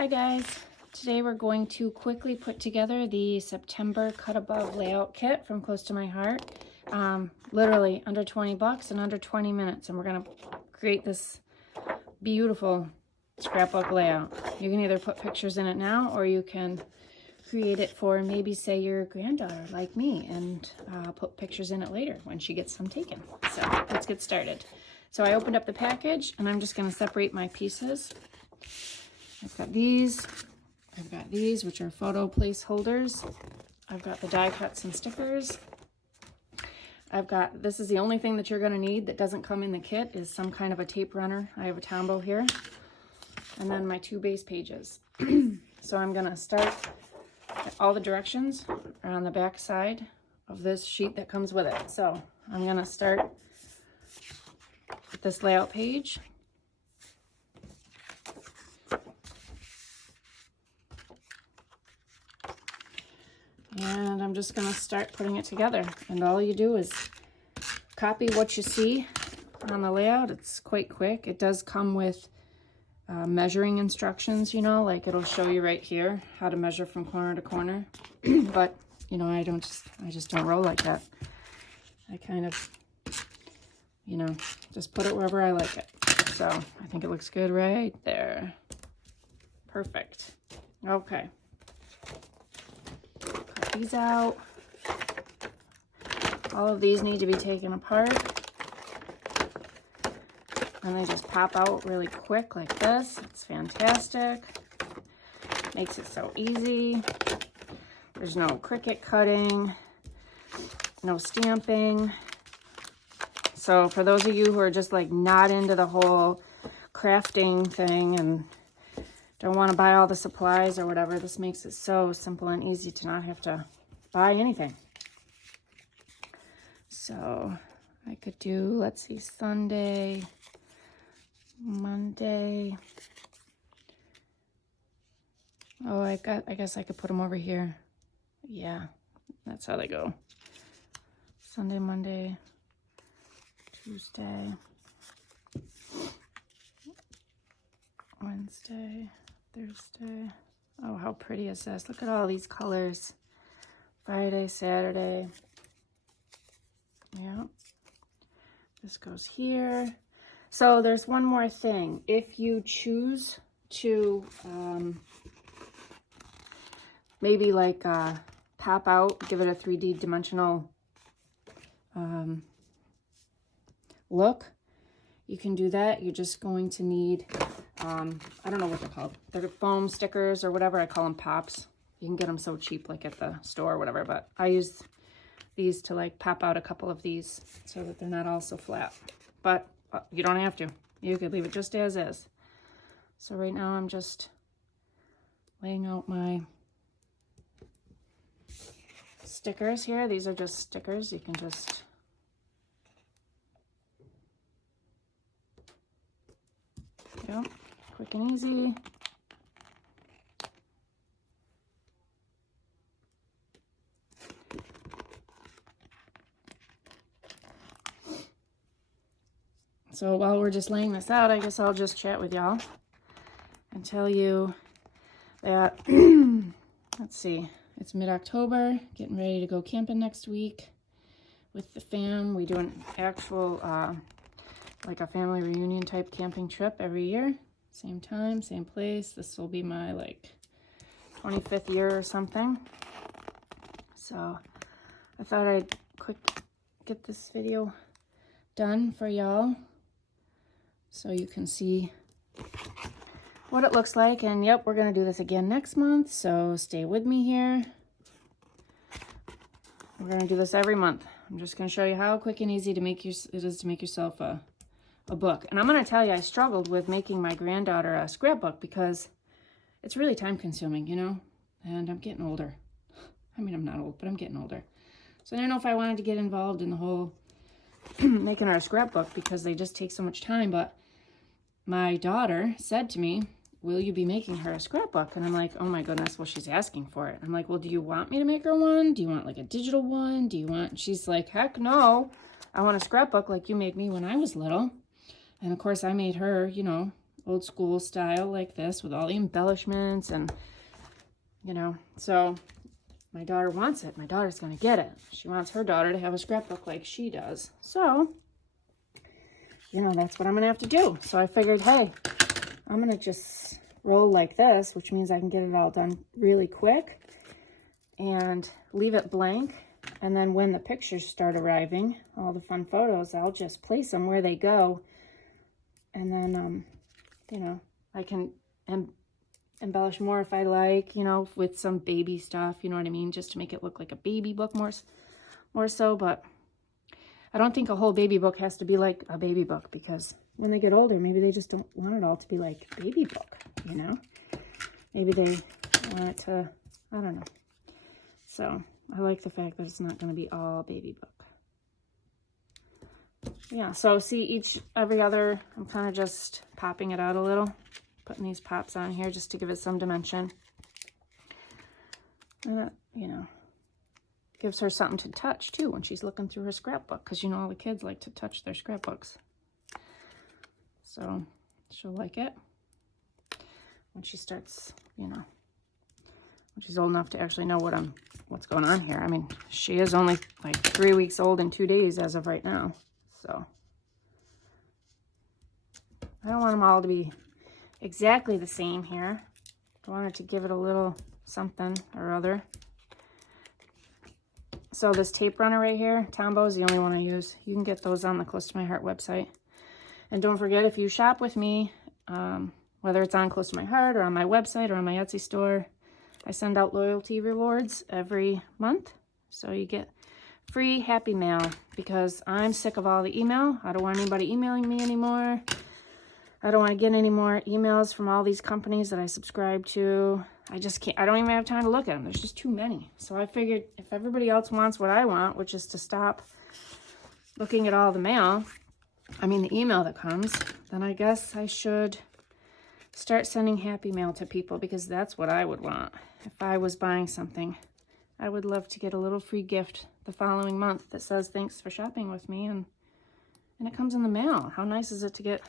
Hi guys, today we're going to quickly put together the September Cut Above layout kit from Close to My Heart. Literally under 20 bucks in under 20 minutes, and we're going to create this beautiful scrapbook layout. You can either put pictures in it now, or you can create it for maybe say your granddaughter like me and put pictures in it later when she gets some taken. So let's get started. So I opened up the package and I'm just going to separate my pieces. I've got these, which are photo placeholders. I've got the die cuts and stickers. This is the only thing that you're going to need that doesn't come in the kit is some kind of a tape runner. I have a Tombow here. And then my 2 base pages. So I'm going to start, all the directions are on the back side of this sheet that comes with it. So I'm going to start with this layout page. And I'm just going to start putting it together. And all you do is copy what you see on the layout. It's quite quick. It does come with measuring instructions, you know, like it'll show you right here how to measure from corner to corner. But, you know, I just don't roll like that. I kind of, you know, just put it wherever I like it. So I think it looks good right there. Perfect. Okay. These out. All of these need to be taken apart, and they just pop out really quick like this. It's fantastic. Makes it so easy. There's no Cricut cutting, no stamping. So for those of you who are just like not into the whole crafting thing and don't want to buy all the supplies or whatever, this makes it so simple and easy to not have to buy anything. So I could do, let's see, Sunday, Monday. Oh, I guess I could put them over here. Yeah, that's how they go. Sunday, Monday, Tuesday, Wednesday, Thursday. Oh, how pretty is this? Look at all these colors. Friday, Saturday. Yeah. This goes here. So there's one more thing. If you choose to maybe like pop out, give it a 3D dimensional look, you can do that. You're just going to need I don't know what they're called. They're foam stickers or whatever. I call them pops. You can get them so cheap like at the store or whatever, but I use these to like pop out a couple of these so that they're not all so flat. But you don't have to. You could leave it just as is. So right now I'm just laying out my stickers here. These are just stickers. You can just quick and easy. So while we're just laying this out, I guess I'll just chat with y'all and tell you that, let's see, it's mid-October, getting ready to go camping next week with the fam. We do an actual, like a family reunion type camping trip every year. Same time, same place. This will be my like 25th year or something. So I thought I'd quick get this video done for y'all so you can see what it looks like. And yep, we're gonna do this again next month, so stay with me here. We're gonna do this every month. I'm just gonna show you how quick and easy it is to make yourself a book. And I'm going to tell you, I struggled with making my granddaughter a scrapbook because it's really time consuming, you know, and I'm getting older. I mean, I'm not old, but I'm getting older. So I don't know if I wanted to get involved in the whole making her a scrapbook because they just take so much time. But my daughter said to me, will you be making her a scrapbook? And I'm like, oh my goodness, well, she's asking for it. I'm like, well, do you want me to make her one? Do you want like a digital one? Do you want, she's like, heck no, I want a scrapbook like you made me when I was little. And of course I made her, you know, old school style like this with all the embellishments and, you know, so my daughter wants it. My daughter's going to get it. She wants her daughter to have a scrapbook like she does. So, you know, that's what I'm going to have to do. So I figured, hey, I'm going to just roll like this, which means I can get it all done really quick and leave it blank. And then when the pictures start arriving, all the fun photos, I'll just place them where they go. And then, you know, I can embellish more if I like, you know, with some baby stuff, you know what I mean? Just to make it look like a baby book more so. But I don't think a whole baby book has to be like a baby book, because when they get older, maybe they just don't want it all to be like baby book, you know? Maybe they want it to, I don't know. So I like the fact that it's not going to be all baby book. Yeah, so see every other, I'm kind of just popping it out a little, putting these pops on here just to give it some dimension. And you know, gives her something to touch too when she's looking through her scrapbook, because you know all the kids like to touch their scrapbooks. So she'll like it when she starts, you know, when she's old enough to actually know what's going on here. I mean, she is only like 3 weeks old and 2 days as of right now. So I don't want them all to be exactly the same here. I wanted to give it a little something or other. So this tape runner right here, Tombow, is the only one I use. You can get those on the Close to My Heart website. And don't forget, if you shop with me, whether it's on Close to My Heart or on my website or on my Etsy store, I send out loyalty rewards every month. So you get free happy mail, because I'm sick of all the email. I don't want anybody emailing me anymore. I don't want to get any more emails from all these companies that I subscribe to. I just can't, I don't even have time to look at them. There's just too many. So I figured if everybody else wants what I want, which is to stop looking at all the mail, I mean the email that comes, then I guess I should start sending happy mail to people, because that's what I would want. If I was buying something, I would love to get a little free gift the following month that says thanks for shopping with me, and it comes in the mail. How nice is it to get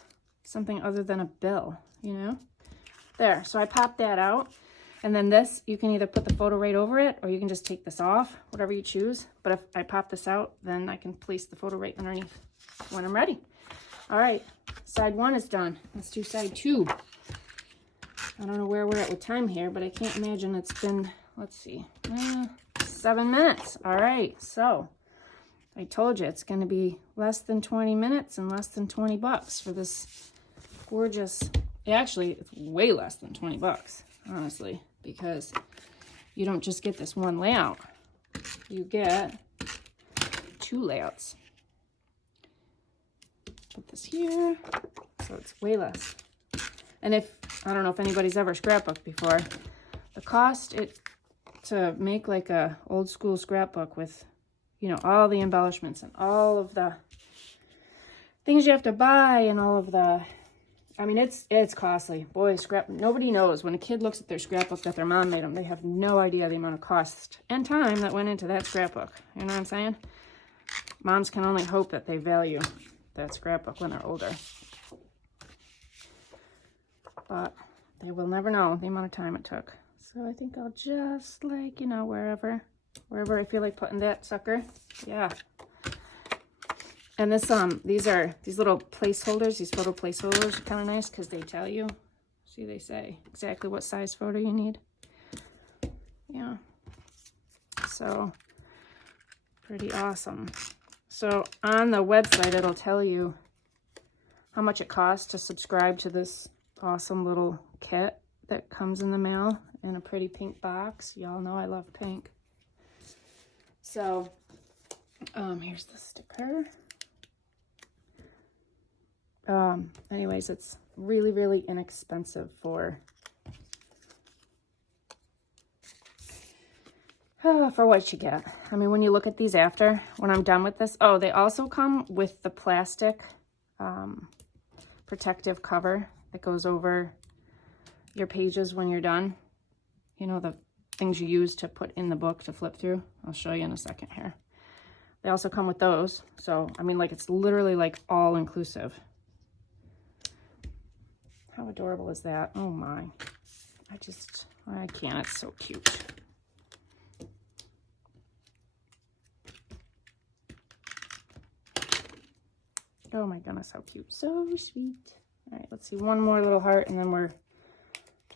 something other than a bill, you know? There, so I popped that out. And then this, you can either put the photo right over it, or you can just take this off, whatever you choose. But if I pop this out, then I can place the photo right underneath when I'm ready. All right, side 1 is done. Let's do side 2. I don't know where we're at with time here, but I can't imagine it's been, let's see, 7 minutes. All right, so I told you it's going to be less than 20 minutes and less than 20 bucks for this gorgeous, actually, it's way less than 20 bucks, honestly, because you don't just get this one layout. You get 2 layouts. Put this here, so it's way less. And if, I don't know if anybody's ever scrapbooked before, the cost to make like a old school scrapbook with, you know, all the embellishments and all of the things you have to buy and all of the, I mean, it's costly. Boy, nobody knows. When a kid looks at their scrapbook that their mom made them, they have no idea the amount of cost and time that went into that scrapbook. You know what I'm saying? Moms can only hope that they value that scrapbook when they're older. But they will never know the amount of time it took. So I think I'll just, like, you know, wherever I feel like putting that sucker. Yeah. And this, these little placeholders, these photo placeholders are kind of nice, because they tell you, see, they say exactly what size photo you need. Yeah. So, pretty awesome. So on the website, it'll tell you how much it costs to subscribe to this awesome little kit that comes in the mail in a pretty pink box. Y'all know I love pink. So, here's the sticker. Anyways, it's really, really inexpensive for what you get. I mean, when you look at these after, when I'm done with this, oh, they also come with the plastic protective cover that goes over your pages when you're done. You know, the things you use to put in the book to flip through. I'll show you in a second here. They also come with those. So, I mean, like, it's literally like all inclusive. How adorable is that? Oh my. I can't. It's so cute. Oh my goodness, how cute. So sweet. All right, let's see. One more little heart and then we're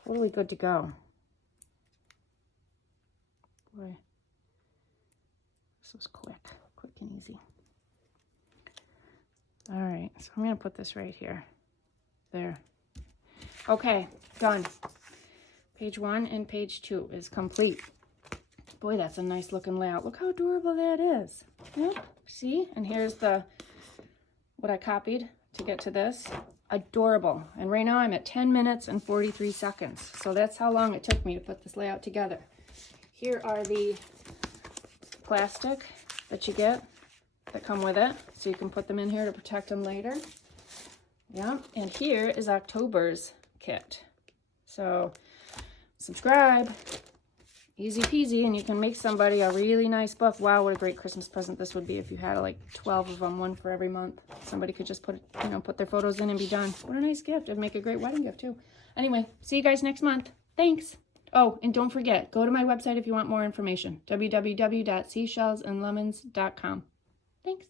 totally good to go. Boy, this was quick and easy. All right, so I'm gonna put this right here. There. Okay, done. Page 1 and page 2 is complete. Boy, that's a nice looking layout. Look how adorable that is. Yep, see? And here's what I copied to get to this. Adorable. And right now I'm at 10 minutes and 43 seconds. So that's how long it took me to put this layout together. Here are the plastic that you get that come with it. So you can put them in here to protect them later. Yeah, and here is October's kit. So subscribe. Easy peasy, and you can make somebody a really nice book. Wow, what a great Christmas present this would be if you had like 12 of them, one for every month. Somebody could just put their photos in and be done. What a nice gift. It'd make a great wedding gift too. Anyway, see you guys next month. Thanks. Oh, and don't forget, go to my website if you want more information. www.seashellsandlemons.com. Thanks.